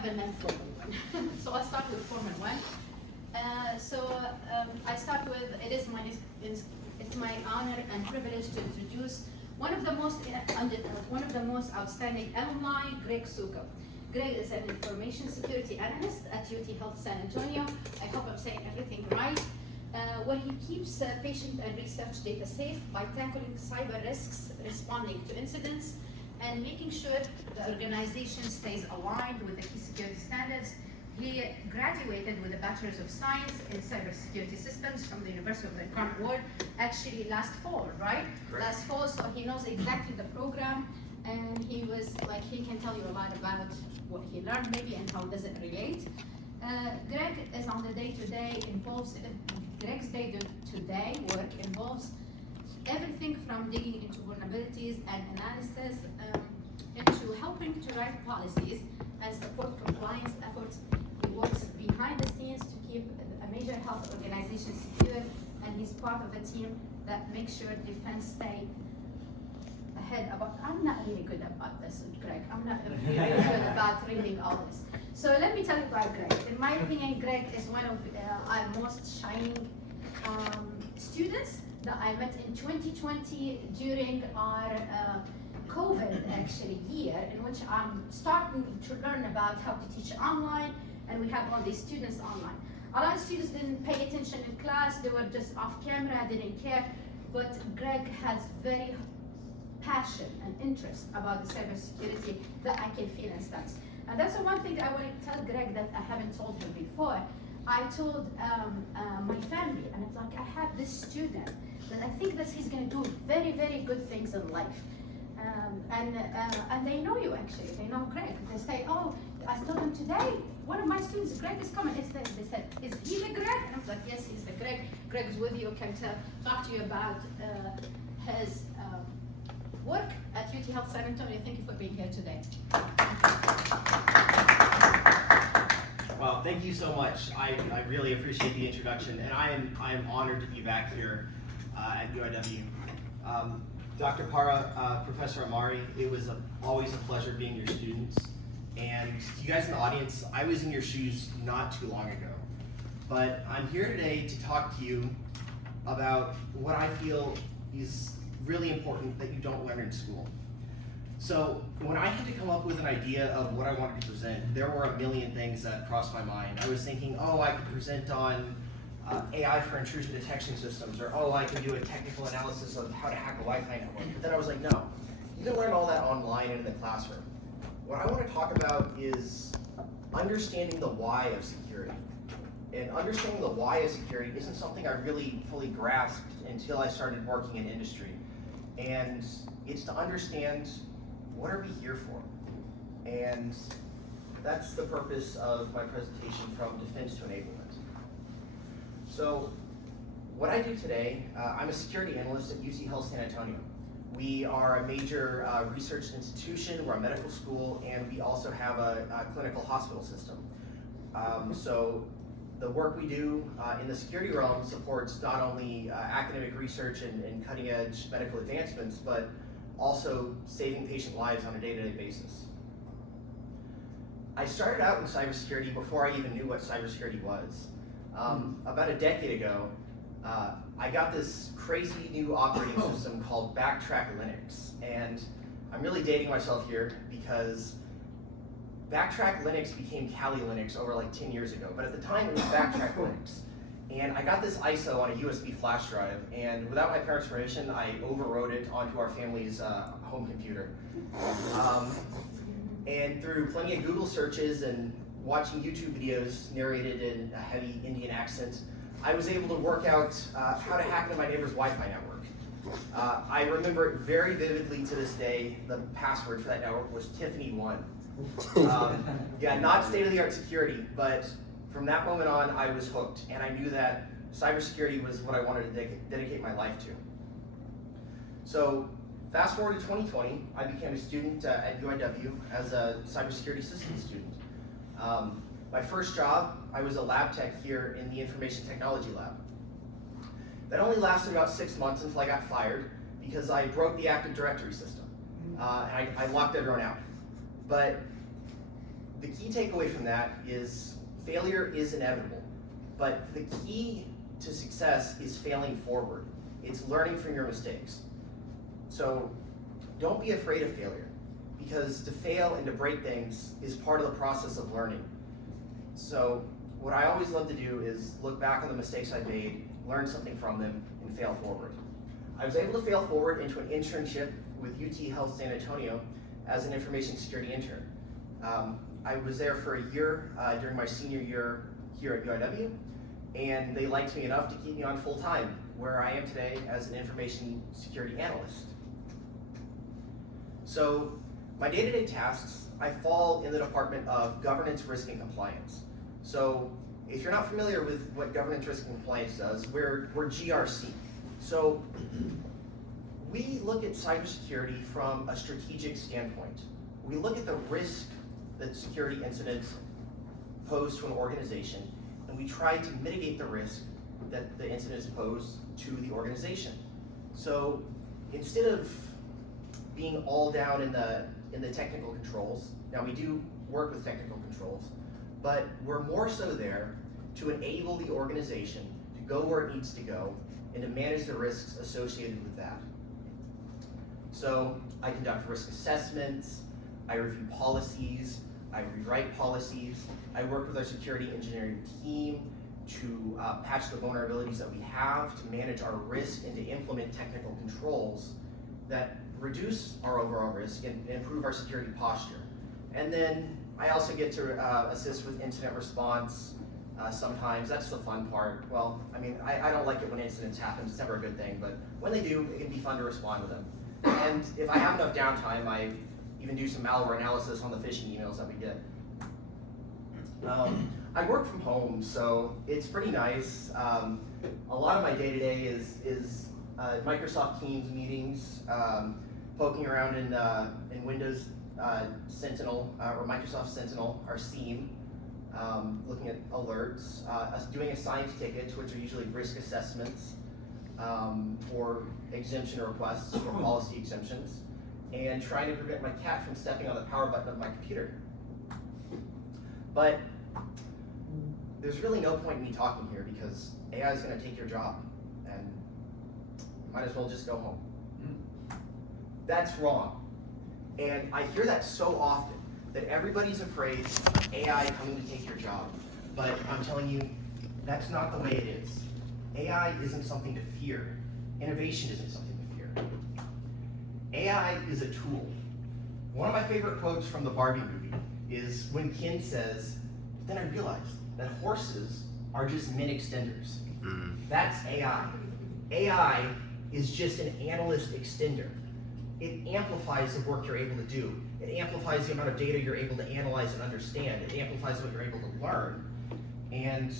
have an informal one. So I'll start with formal one. I start with, it's my honor and privilege to introduce one of the most outstanding alumni, Greg Soukup. Greg is an information security analyst at UT Health San Antonio. I hope I'm saying everything right. Where he keeps patient and research data safe by tackling cyber risks, responding to incidents, and making sure the organization stays aligned with the key security standards. He graduated with a Bachelor's of Science in Cybersecurity Systems from the University of the Incarnate Word, actually last fall, right? Correct. Last fall, so he knows exactly the program, and he can tell you a lot about what he learned maybe and how does it relate. Greg is on the day-to-day Greg's day-to-day work involves everything from digging into vulnerabilities and analysis into helping to write policies and support compliance efforts. He works behind the scenes to keep a major health organization secure, and he's part of the team that makes sure defense stay ahead about. I'm not really good about this, Greg. I'm not really good about reading all this. So let me tell you about Greg. In my opinion, Greg is one of our most shining students that I met in 2020 during our COVID actually year, in which I'm starting to learn about how to teach online, and we have all these students online. A lot of students didn't pay attention in class, they were just off camera, didn't care, but Greg has very passion and interest about the cybersecurity that I can feel and sense. And that's the one thing that I want to tell Greg that I haven't told him before. I told my family, and it's like, I have this student that I think that he's going to do very, very good things in life. And they know you actually, they know Greg. They say, oh, I told them today, one of my students, Greg is coming. They said, is he the Greg? And I was like, yes, he's the Greg. Greg's with you, can talk to you about his work at UT Health San Antonio. Thank you for being here today. Well, thank you so much. I really appreciate the introduction, and I am honored to be back here at UIW. Dr. Para, Professor Amari, it was always a pleasure being your students. And to you guys in the audience, I was in your shoes not too long ago. But I'm here today to talk to you about what I feel is really important that you don't learn in school. So when I had to come up with an idea of what I wanted to present, there were a million things that crossed my mind. I was thinking, oh, I could present on AI for intrusion detection systems, or oh, I could do a technical analysis of how to hack a Wi-Fi network. But then I was like, no, you can learn all that online and in the classroom. What I want to talk about is understanding the why of security. And understanding the why of security isn't something I really fully grasped until I started working in industry. And it's to understand, what are we here for? And that's the purpose of my presentation, from defense to enablement. So what I do today, I'm a security analyst at UT Health San Antonio. We are a major research institution, we're a medical school, and we also have a clinical hospital system. So the work we do in the security realm supports not only academic research and cutting edge medical advancements, but also saving patient lives on a day-to-day basis. I started out in cybersecurity before I even knew what cybersecurity was. About a decade ago, I got this crazy new operating system called Backtrack Linux. And I'm really dating myself here because Backtrack Linux became Kali Linux over like 10 years ago. But at the time it was Backtrack Linux. And I got this ISO on a USB flash drive, and without my parents' permission, I overwrote it onto our family's home computer. And through plenty of Google searches and watching YouTube videos narrated in a heavy Indian accent, I was able to work out how to hack into my neighbor's Wi-Fi network. I remember it very vividly to this day. The password for that network was Tiffany1. Yeah, not state-of-the-art security, but from that moment on, I was hooked, and I knew that cybersecurity was what I wanted to dedicate my life to. So fast forward to 2020, I became a student at UIW as a cybersecurity systems student. My first job, I was a lab tech here in the information technology lab. That only lasted about 6 months until I got fired because I broke the Active Directory system. And I locked everyone out. But the key takeaway from that is failure is inevitable, but the key to success is failing forward. It's learning from your mistakes. So don't be afraid of failure, because to fail and to break things is part of the process of learning. So what I always love to do is look back on the mistakes I made, learn something from them, and fail forward. I was able to fail forward into an internship with UT Health San Antonio as an information security intern. I was there for a year during my senior year here at UIW, and they liked me enough to keep me on full time, where I am today as an information security analyst. So my day-to-day tasks, I fall in the department of governance, risk, and compliance. So if you're not familiar with what governance, risk, and compliance does, we're GRC. So we look at cybersecurity from a strategic standpoint. We look at the risk that security incidents pose to an organization, and we try to mitigate the risk that the incidents pose to the organization. So instead of being all down in the technical controls, now we do work with technical controls, but we're more so there to enable the organization to go where it needs to go and to manage the risks associated with that. So I conduct risk assessments, I review policies, I rewrite policies, I work with our security engineering team to patch the vulnerabilities that we have, to manage our risk, and to implement technical controls that reduce our overall risk and improve our security posture. And then I also get to assist with incident response sometimes. That's the fun part. Well, I mean, I don't like it when incidents happen. It's never a good thing, but when they do, it can be fun to respond to them. And if I have enough downtime, I even do some malware analysis on the phishing emails that we get. I work from home, so it's pretty nice. A lot of my day-to-day is Microsoft Teams meetings, poking around in Windows Sentinel, or Microsoft Sentinel, our SIEM, looking at alerts, doing assigned tickets, which are usually risk assessments, or exemption requests or policy exemptions, and trying to prevent my cat from stepping on the power button of my computer. But there's really no point in me talking here, because AI is going to take your job, and you might as well just go home. That's wrong. And I hear that so often, that everybody's afraid of AI coming to take your job. But I'm telling you, that's not the way it is. AI isn't something to fear. Innovation isn't something to fear. AI is a tool. One of my favorite quotes from the Barbie movie is when Ken says, "Then I realized that horses are just min extenders." That's AI. AI is just an analyst extender. It amplifies the work you're able to do. It amplifies the amount of data you're able to analyze and understand. It amplifies what you're able to learn. And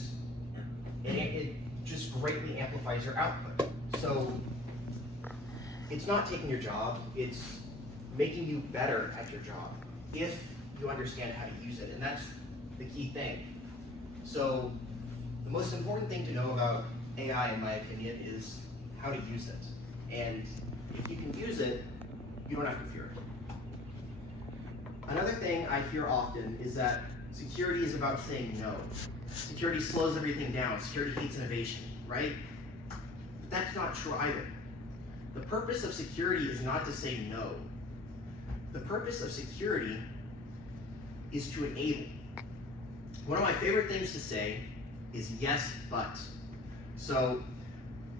it just greatly amplifies your output. So it's not taking your job, it's making you better at your job if you understand how to use it. And that's the key thing. So the most important thing to know about AI, in my opinion, is how to use it. And if you can use it, you don't have to fear it. Another thing I hear often is that security is about saying no. Security slows everything down. Security hates innovation, right? But that's not true either. The purpose of security is not to say no. The purpose of security is to enable. One of my favorite things to say is yes, but. So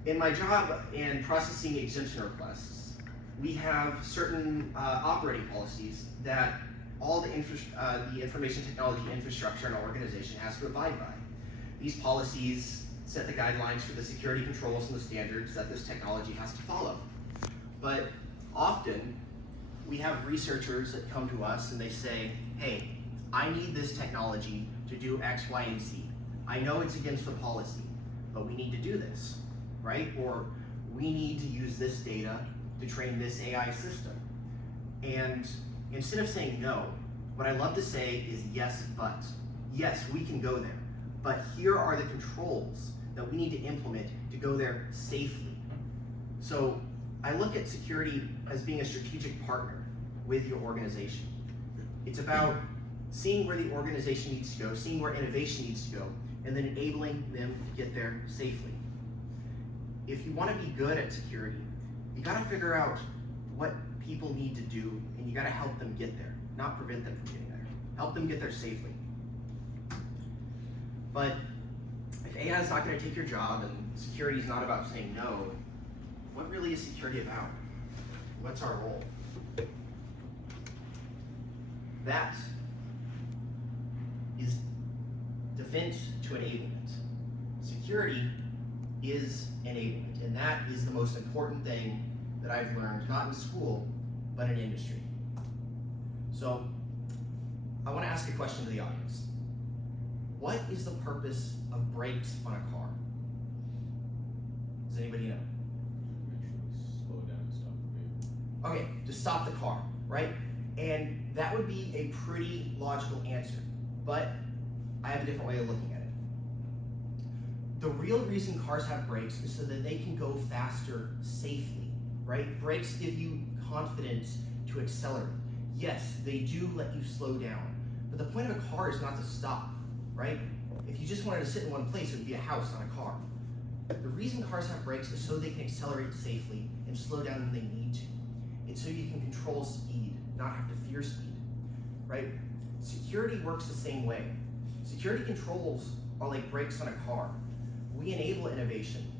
in my job in processing exemption requests, we have certain operating policies that all the information technology infrastructure in our organization has to abide by. These policies set the guidelines for the security controls and the standards that this technology has to follow. But often, we have researchers that come to us and they say, "Hey, I need this technology to do X, Y, and Z. I know it's against the policy, but we need to do this, right? Or we need to use this data to train this AI system." And instead of saying no, what I love to say is yes, but. Yes, we can go there, but here are the controls that we need to implement to go there safely. So I look at security as being a strategic partner with your organization. It's about seeing where the organization needs to go, seeing where innovation needs to go, and then enabling them to get there safely. If you want to be good at security, you got to figure out what people need to do, and you got to help them get there, not prevent them from getting there. Help them get there safely. But if AI is not going to take your job and security is not about saying no, what really is security about? What's our role? That is defense to enablement. Security is enablement, and that is the most important thing that I've learned, not in school, but in industry. So, I want to ask a question to the audience. What is the purpose of brakes on a car? Does anybody know? Slow down and stop the vehicle. Okay, to stop the car, right? And that would be a pretty logical answer, but I have a different way of looking at it. The real reason cars have brakes is so that they can go faster safely, right? Brakes give you confidence to accelerate. Yes, they do let you slow down, but the point of a car is not to stop, right? If you just wanted to sit in one place, it would be a house, not a car. The reason cars have brakes is so they can accelerate safely and slow down when they need to. It's so you can control speed, not have to fear speed, right? Security works the same way. Security controls are like brakes on a car. We enable innovation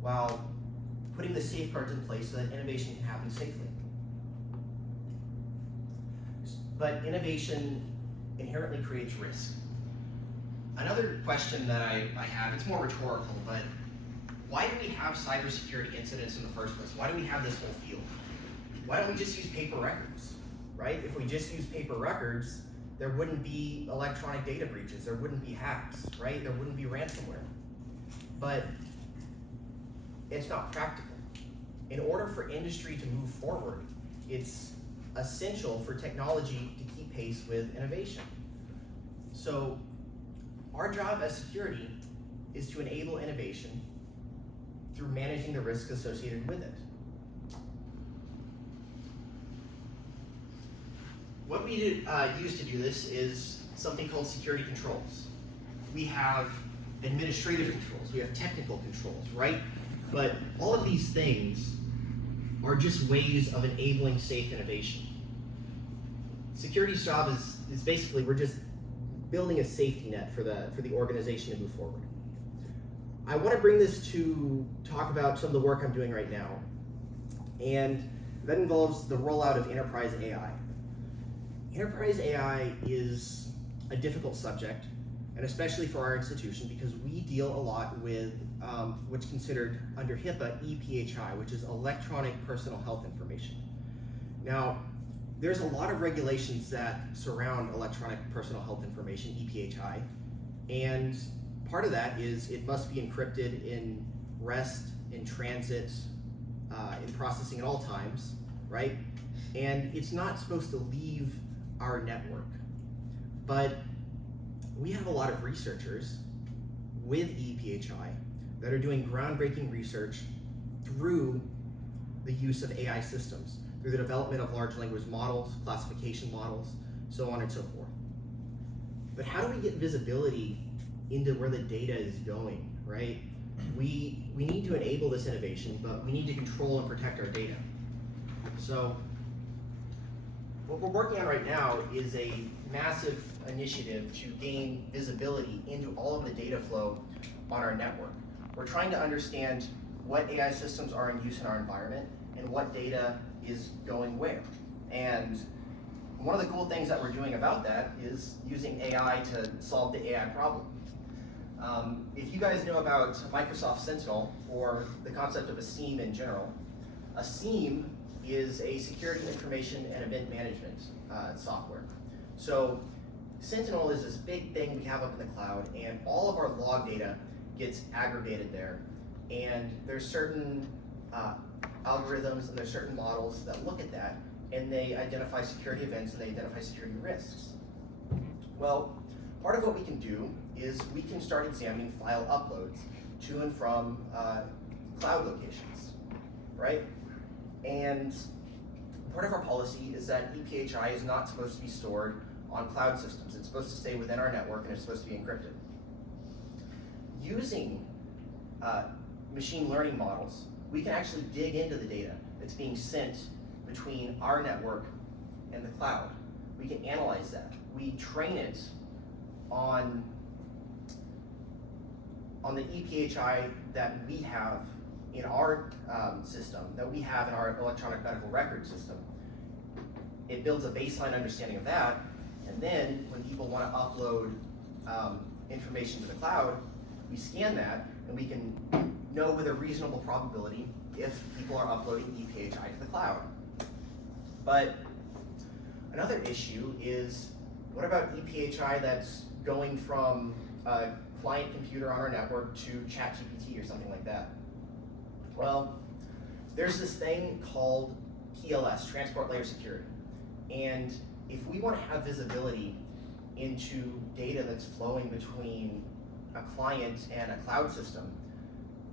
while putting the safeguards in place so that innovation can happen safely. But innovation inherently creates risk. Another question that I have, it's more rhetorical, but why do we have cybersecurity incidents in the first place? Why do we have this whole field? Why don't we just use paper records, right? If we just use paper records, there wouldn't be electronic data breaches, there wouldn't be hacks, right? There wouldn't be ransomware. But it's not practical. In order for industry to move forward, it's essential for technology to keep pace with innovation. So our job as security is to enable innovation through managing the risks associated with it. What we use to do this is something called security controls. We have administrative controls, we have technical controls, right? But all of these things are just ways of enabling safe innovation. Security's job is basically, we're just building a safety net for the organization to move forward. I want to bring this to talk about some of the work I'm doing right now, and that involves the rollout of enterprise AI. Enterprise AI is a difficult subject, and especially for our institution, because we deal a lot with what's considered under HIPAA EPHI, which is Electronic Personal Health Information. Now, there's a lot of regulations that surround electronic personal health information, EPHI, and part of that is it must be encrypted in rest, in transit, in processing at all times, right? And it's not supposed to leave our network. But we have a lot of researchers with EPHI that are doing groundbreaking research through the use of AI systems, through the development of large language models, classification models, so on and so forth. But how do we get visibility into where the data is going, right? We need to enable this innovation, but we need to control and protect our data. So what we're working on right now is a massive initiative to gain visibility into all of the data flow on our network. We're trying to understand what AI systems are in use in our environment and what data is going where. And one of the cool things that we're doing about that is using AI to solve the AI problem. If you guys know about Microsoft Sentinel, or the concept of a SIEM in general, a SIEM is a security information and event management software. So Sentinel is this big thing we have up in the cloud, and all of our log data gets aggregated there. And there's certain algorithms and there's certain models that look at that, and they identify security events and they identify security risks. Well, part of what we can do is we can start examining file uploads to and from cloud locations, right? And part of our policy is that EPHI is not supposed to be stored on cloud systems. It's supposed to stay within our network and it's supposed to be encrypted. Using machine learning models, we can actually dig into the data that's being sent between our network and the cloud. We can analyze that. We train it on the EPHI that we have in our system, that we have in our electronic medical record system. It builds a baseline understanding of that, and then when people want to upload information to the cloud, we scan that, and we can know with a reasonable probability if people are uploading EPHI to the cloud. But another issue is, what about EPHI that's going from a client computer on our network to ChatGPT or something like that? Well, there's this thing called TLS, Transport Layer Security. And if we want to have visibility into data that's flowing between a client and a cloud system,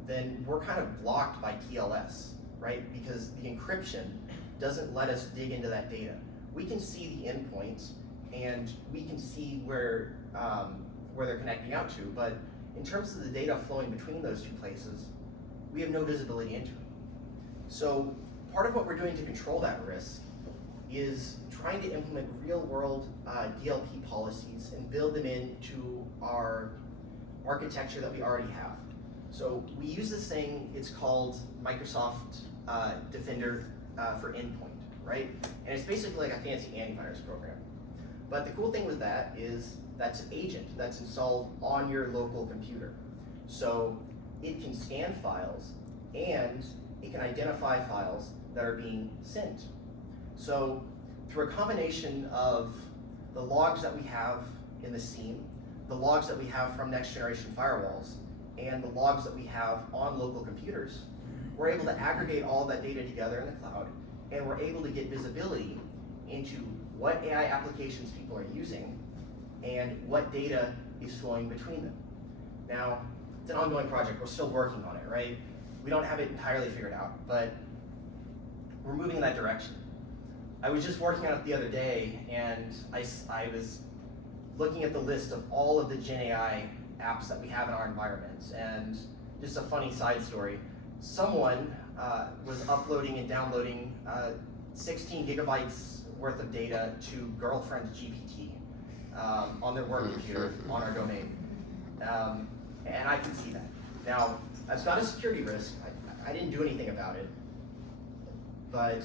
then we're kind of blocked by TLS, right? Because the encryption doesn't let us dig into that data. We can see the endpoints and we can see where they're connecting out to, but in terms of the data flowing between those two places, we have no visibility into it. So part of what we're doing to control that risk is trying to implement real-world DLP policies and build them into our architecture that we already have. So we use this thing, it's called Microsoft Defender for Endpoint, right? And it's basically like a fancy antivirus program. But the cool thing with that is that's an agent that's installed on your local computer. So it can scan files and it can identify files that are being sent. So through a combination of the logs that we have in the SIEM, the logs that we have from next generation firewalls, and the logs that we have on local computers, we're able to aggregate all that data together in the cloud, and we're able to get visibility into what AI applications people are using and what data is flowing between them. Now, it's an ongoing project, we're still working on it, right? We don't have it entirely figured out, but we're moving in that direction. I was just working on it the other day, and I was looking at the list of all of the Gen AI apps that we have in our environments, and just a funny side story. Someone was uploading and downloading 16 gigabytes worth of data to girlfriend GPT on their work computer on our domain. And I can see that. Now, that's not a security risk. I didn't do anything about it. But,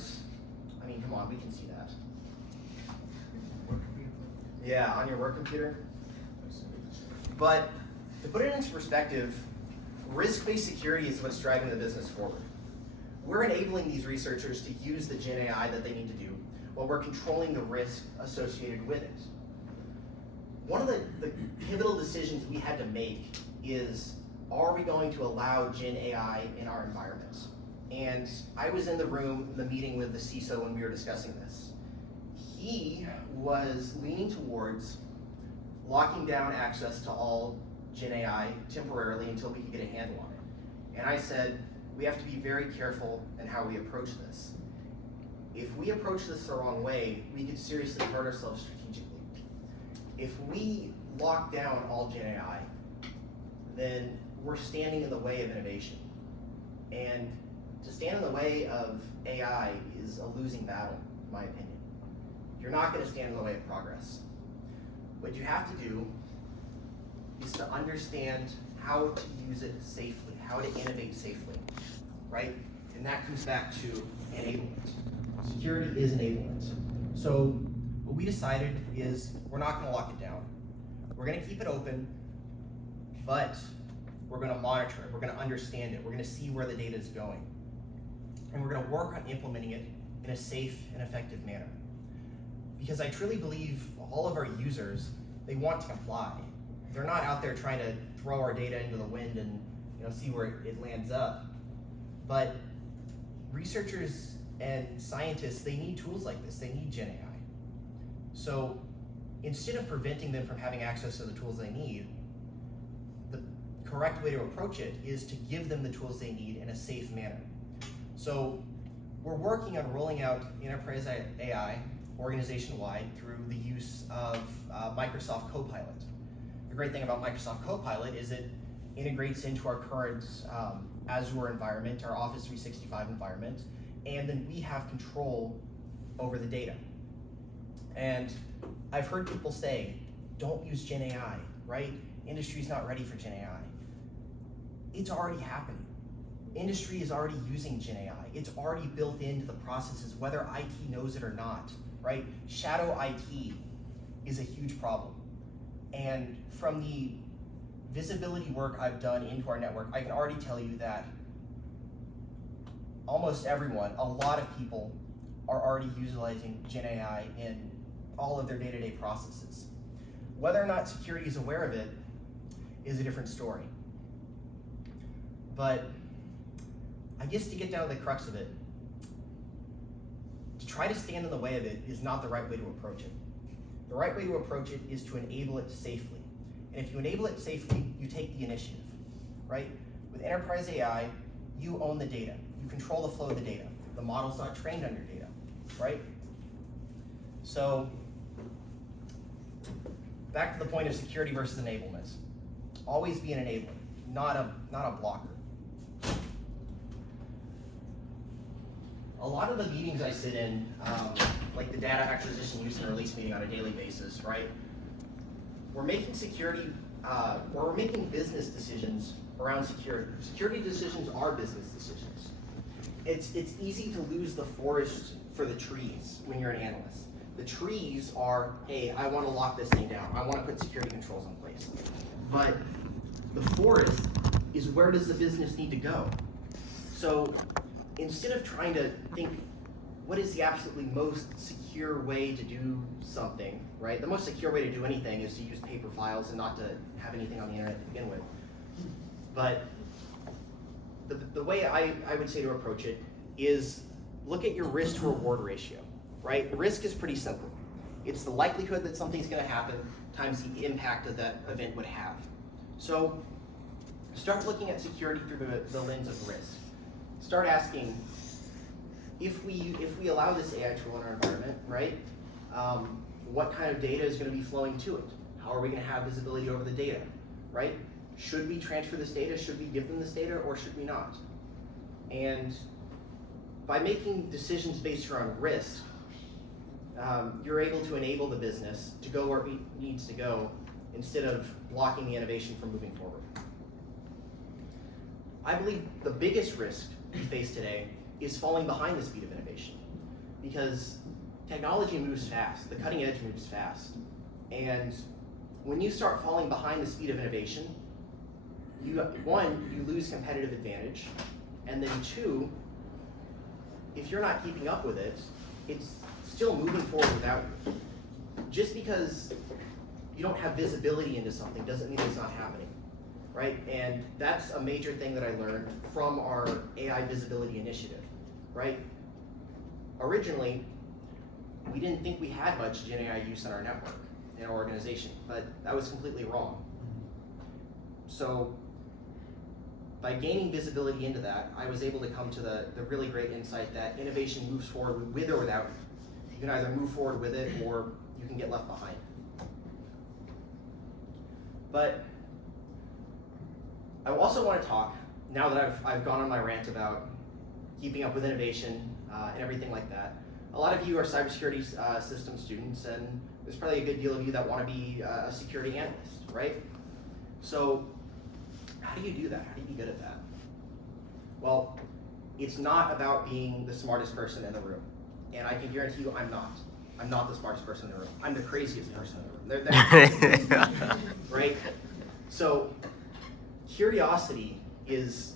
I mean, come on, we can see that. Yeah, on your work computer. But to put it into perspective, risk-based security is what's driving the business forward. We're enabling these researchers to use the Gen AI that they need to do, while we're controlling the risk associated with it. One of the pivotal decisions we had to make is, are we going to allow Gen AI in our environments? And I was in the room, the meeting with the CISO when we were discussing this. He was leaning towards locking down access to all Gen AI temporarily until we could get a handle on it. And I said, we have to be very careful in how we approach this. If we approach this the wrong way, we could seriously hurt ourselves strategically. If we lock down all Gen AI, then we're standing in the way of innovation. And to stand in the way of AI is a losing battle, in my opinion. You're not going to stand in the way of progress. What you have to do is to understand how to use it safely, how to innovate safely, right? And that comes back to enablement. Security is enablement. So what we decided is we're not going to lock it down. We're going to keep it open, but we're going to monitor it. We're going to understand it. We're going to see where the data is going. And we're going to work on implementing it in a safe and effective manner. Because I truly believe all of our users, they want to comply. They're not out there trying to throw our data into the wind and see where it lands up. But researchers and scientists, they need tools like this. They need Gen AI. So instead of preventing them from having access to the tools they need, the correct way to approach it is to give them the tools they need in a safe manner. So we're working on rolling out enterprise AI organization-wide through the use of Microsoft Copilot. The great thing about Microsoft Copilot is it integrates into our current Azure environment, our Office 365 environment, and then we have control over the data. And I've heard people say, don't use Gen AI, right? Industry's not ready for Gen AI. It's already happening. Industry is already using Gen AI. It's already built into the processes, whether IT knows it or not, right? Shadow IT is a huge problem. And from the visibility work I've done into our network, I can already tell you that almost everyone, a lot of people, are already utilizing Gen AI in all of their day-to-day processes. Whether or not security is aware of it is a different story. But I guess to get down to the crux of it, to try to stand in the way of it is not the right way to approach it. The right way to approach it is to enable it safely. And if you enable it safely, you take the initiative, right? With enterprise AI, you own the data. You control the flow of the data. The model's not trained on your data, right? So, back to the point of security versus enablement. Always be an enabler, not a blocker. A lot of the meetings I sit in, like the data acquisition, use, and release meeting on a daily basis, right? We're making security, or we're making business decisions around security. Security decisions are business decisions. It's easy to lose the forest for the trees when you're an analyst. The trees are, hey, I want to lock this thing down. I want to put security controls in place. But the forest is, where does the business need to go? So instead of trying to think, what is the absolutely most secure way to do something, right? The most secure way to do anything is to use paper files and not to have anything on the internet to begin with. But the way I would say to approach it is look at your risk to reward ratio, right? Risk is pretty simple. It's the likelihood that something's going to happen times the impact that that event would have. So start looking at security through the lens of risk. Start asking, if we allow this AI tool in our environment, right? What kind of data is going to be flowing to it? How are we going to have visibility over the data, right? Should we transfer this data? Should we give them this data, or should we not? And by making decisions based around risk, you're able to enable the business to go where it needs to go instead of blocking the innovation from moving forward. I believe the biggest risk we face today is falling behind the speed of innovation, because technology moves fast, the cutting edge moves fast, and when you start falling behind the speed of innovation, you lose competitive advantage, and then two, if you're not keeping up with it, it's still moving forward without you. Just because you don't have visibility into something doesn't mean it's not happening, right? And that's a major thing that I learned from our AI visibility initiative, right? Originally, we didn't think we had much Gen AI use in our network, in our organization, but that was completely wrong. So by gaining visibility into that, I was able to come to the really great insight that innovation moves forward with or without you. You can either move forward with it or you can get left behind. But I also want to talk, now that I've gone on my rant about keeping up with innovation and everything like that. A lot of you are cybersecurity system students, and there's probably a good deal of you that want to be a security analyst, right? So how do you do that? How do you be good at that? Well, it's not about being the smartest person in the room. And I can guarantee you I'm not. I'm not the smartest person in the room. I'm the craziest person in the room. Right? So curiosity is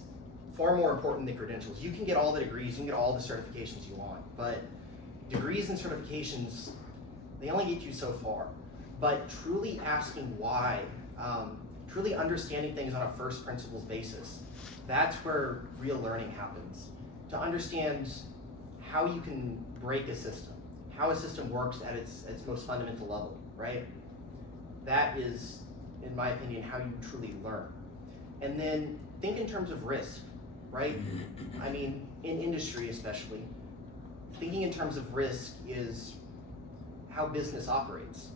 far more important than credentials. You can get all the degrees, you can get all the certifications you want, but degrees and certifications, they only get you so far. But truly asking why, truly understanding things on a first principles basis, that's where real learning happens. To understand how you can break a system, how a system works at its most fundamental level, right? That is, in my opinion, how you truly learn. And then think in terms of risk, right? I mean, in industry especially, thinking in terms of risk is how business operates.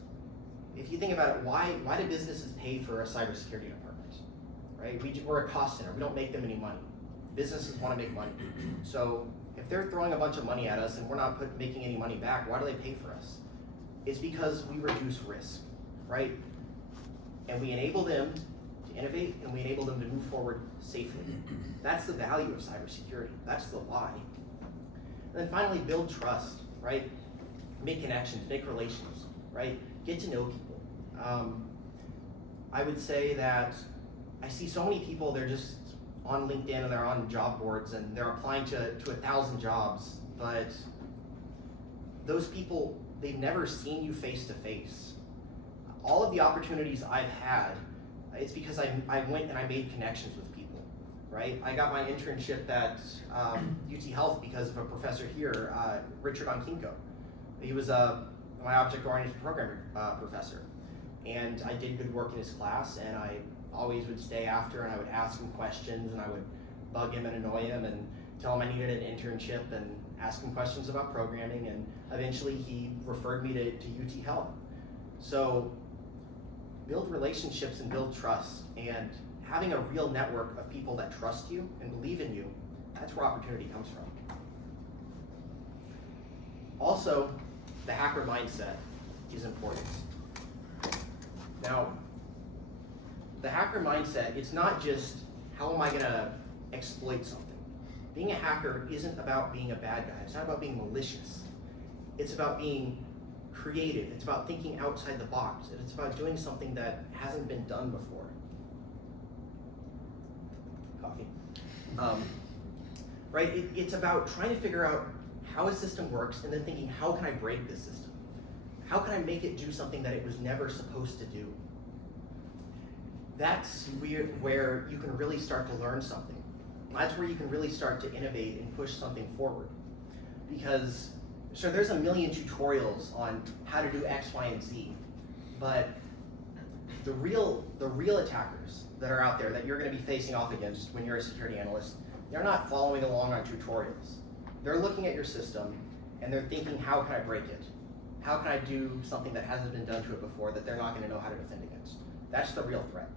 If you think about it, why do businesses pay for a cybersecurity department, right? We're a cost center. We don't make them any money. Businesses want to make money. So if they're throwing a bunch of money at us and we're not making any money back, why do they pay for us? It's because we reduce risk, right? And we enable them to innovate, and we enable them to move forward safely. That's the value of cybersecurity. That's the why. And then finally, build trust, right? Make connections, make relations, right? Get to know people. I would say that I see so many people, they're just on LinkedIn and they're on job boards and they're applying to 1,000 jobs, but those people, they've never seen you face to face. All of the opportunities I've had, it's because I went and I made connections with people, right? I got my internship at UT Health because of a professor here, Richard Onkinko. He was my object-oriented programming professor. And I did good work in his class, and I always would stay after and I would ask him questions and I would bug him and annoy him and tell him I needed an internship and ask him questions about programming, and eventually he referred me to UT Health. So build relationships and build trust, and having a real network of people that trust you and believe in you, that's where opportunity comes from. Also, the hacker mindset is important. Now, the hacker mindset, it's not just how am I gonna exploit something. Being a hacker isn't about being a bad guy. It's not about being malicious. It's about being creative. It's about thinking outside the box. It's about doing something that hasn't been done before. Coffee. Right? It's about trying to figure out how a system works and then thinking, how can I break this system? How can I make it do something that it was never supposed to do? That's where you can really start to learn something. That's where you can really start to innovate and push something forward. Because, sure, there's a million tutorials on how to do X, Y, and Z, but the real attackers that are out there that you're going to be facing off against when you're a security analyst, they're not following along on tutorials. They're looking at your system and they're thinking, how can I break it? How can I do something that hasn't been done to it before that they're not going to know how to defend against? That's the real threat.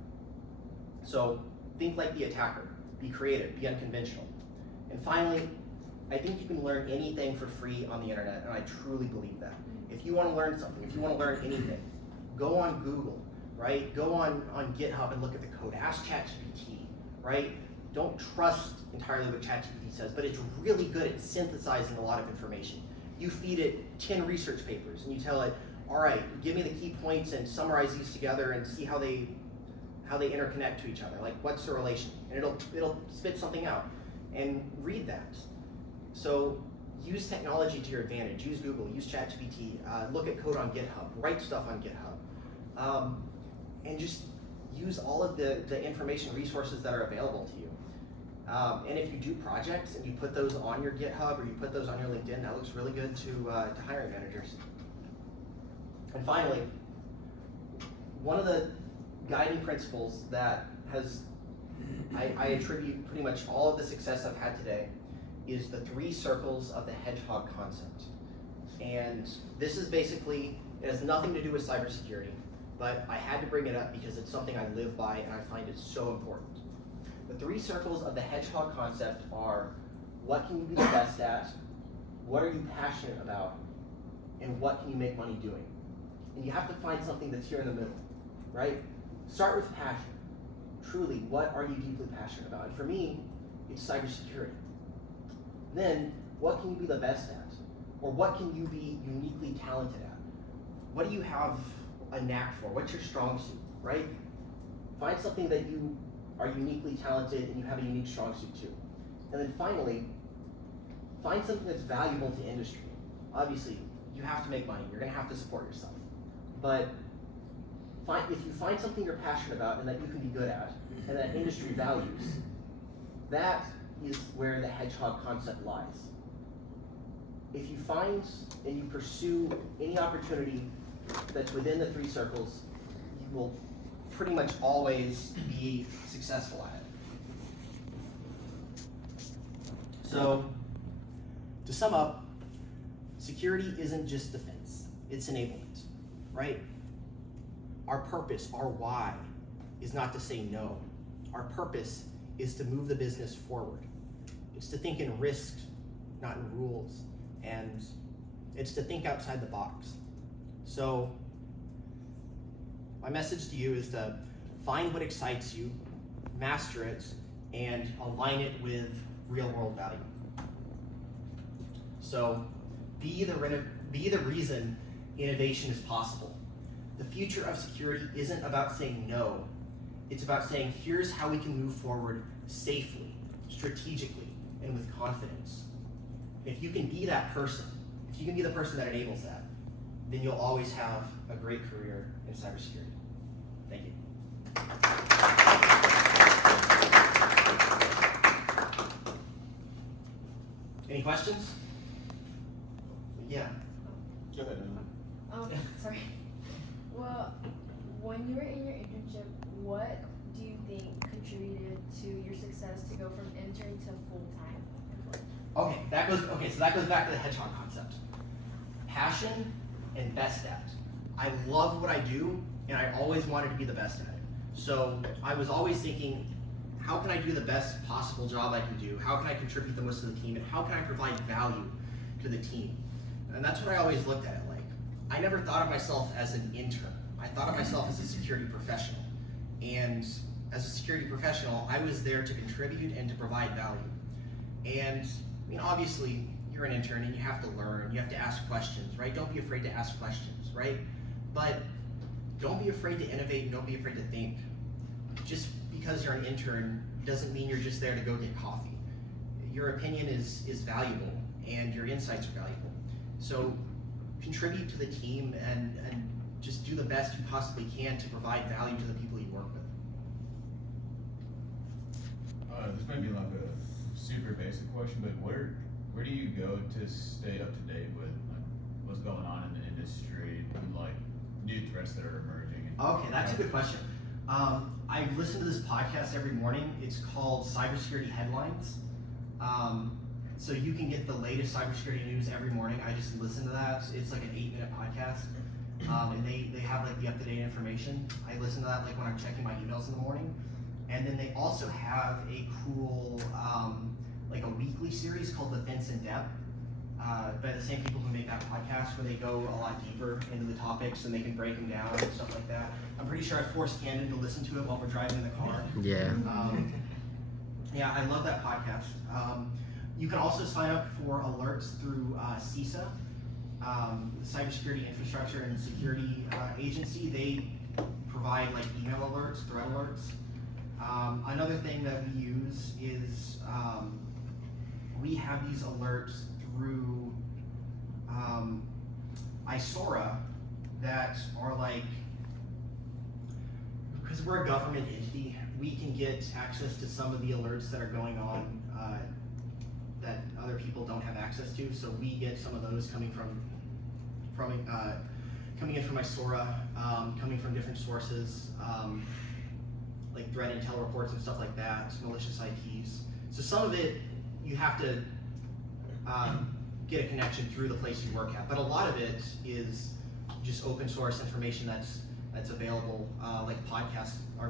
So think like the attacker. Be creative, be unconventional. And finally, I think you can learn anything for free on the internet, and I truly believe that. If you want to learn something, if you want to learn anything, go on Google, right? Go on GitHub and look at the code. Ask ChatGPT, right? Don't trust entirely what ChatGPT says, but it's really good at synthesizing a lot of information. You feed it 10 research papers and you tell it, all right, give me the key points and summarize these together and see how they interconnect to each other. Like, what's the relation? And it'll spit something out. And read that. So use technology to your advantage. Use Google, use ChatGPT, look at code on GitHub, write stuff on GitHub. And just use all of the information resources that are available to you. And if you do projects and you put those on your GitHub or you put those on your LinkedIn, that looks really good to hiring managers. And finally, one of the guiding principles that I attribute pretty much all of the success I've had today is the 3 circles of the hedgehog concept. And this is basically, it has nothing to do with cybersecurity, but I had to bring it up because it's something I live by and I find it so important. The 3 circles of the hedgehog concept are, what can you be the best at, what are you passionate about, and what can you make money doing? And you have to find something that's here in the middle, right? Start with passion. Truly, what are you deeply passionate about? And for me, it's cybersecurity. Then, what can you be the best at? Or what can you be uniquely talented at? What do you have a knack for? What's your strong suit, right? Find something that you are uniquely talented and you have a unique strong suit to. And then finally, find something that's valuable to industry. Obviously, you have to make money. You're going to have to support yourself. But if you find something you're passionate about and that you can be good at, and that industry values, that is where the hedgehog concept lies. If you find and you pursue any opportunity that's within the 3 circles, you will pretty much always be successful at it. So, to sum up, security isn't just defense. It's enablement, right? Our purpose, our why, is not to say no. Our purpose is to move the business forward. It's to think in risks, not in rules. And it's to think outside the box. So my message to you is to find what excites you, master it, and align it with real world value. So be the reason innovation is possible. The future of security isn't about saying no. It's about saying, here's how we can move forward safely, strategically, and with confidence. If you can be that person, if you can be the person that enables that, then you'll always have a great career in cybersecurity. Thank you. Any questions? Yeah. Go ahead. Sorry. Well, when you were in your internship, what do you think contributed to your success to go from intern to full-time employee? So that goes back to the hedgehog concept. Passion and best at. I love what I do, and I always wanted to be the best at it. So I was always thinking, how can I do the best possible job I can do? How can I contribute the most to the team? And how can I provide value to the team? And that's what I always looked at it like. I never thought of myself as an intern. I thought of myself as a security professional. And as a security professional, I was there to contribute and to provide value. And I mean, obviously, you're an intern and you have to learn, you have to ask questions, right? Don't be afraid to ask questions, right? But don't be afraid to innovate and don't be afraid to think. Just because you're an intern doesn't mean you're just there to go get coffee. Your opinion is valuable and your insights are valuable. So contribute to the team and just do the best you possibly can to provide value to the people you work with. This might be like a super basic question, but where do you go to stay up to date with like what's going on in the industry and like new threats that are emerging? Okay, that's a good question. I listen to this podcast every morning. It's called Cybersecurity Headlines. So you can get the latest cybersecurity news every morning. I just listen to that. It's like an 8-minute podcast. And they have like the up-to-date information. I listen to that like when I'm checking my emails in the morning. And then they also have a cool like a weekly series called Defense in Depth by the same people who make that podcast, where they go a lot deeper into the topics and they can break them down and stuff like that. I'm pretty sure I forced Camden to listen to it while we're driving in the car. Yeah. Yeah, I love that podcast. You can also sign up for alerts through CISA, the Cybersecurity Infrastructure and Security Agency. They provide like email alerts, threat alerts. Another thing that we use is we have these alerts through ISORA that are like, because we're a government entity, we can get access to some of the alerts that are going on that other people don't have access to. So we get some of those coming in from ISORA, coming from different sources, like threat intel reports and stuff like that, malicious IPs. So some of it you have to get a connection through the place you work at, but a lot of it is just open source information that's available, like podcasts are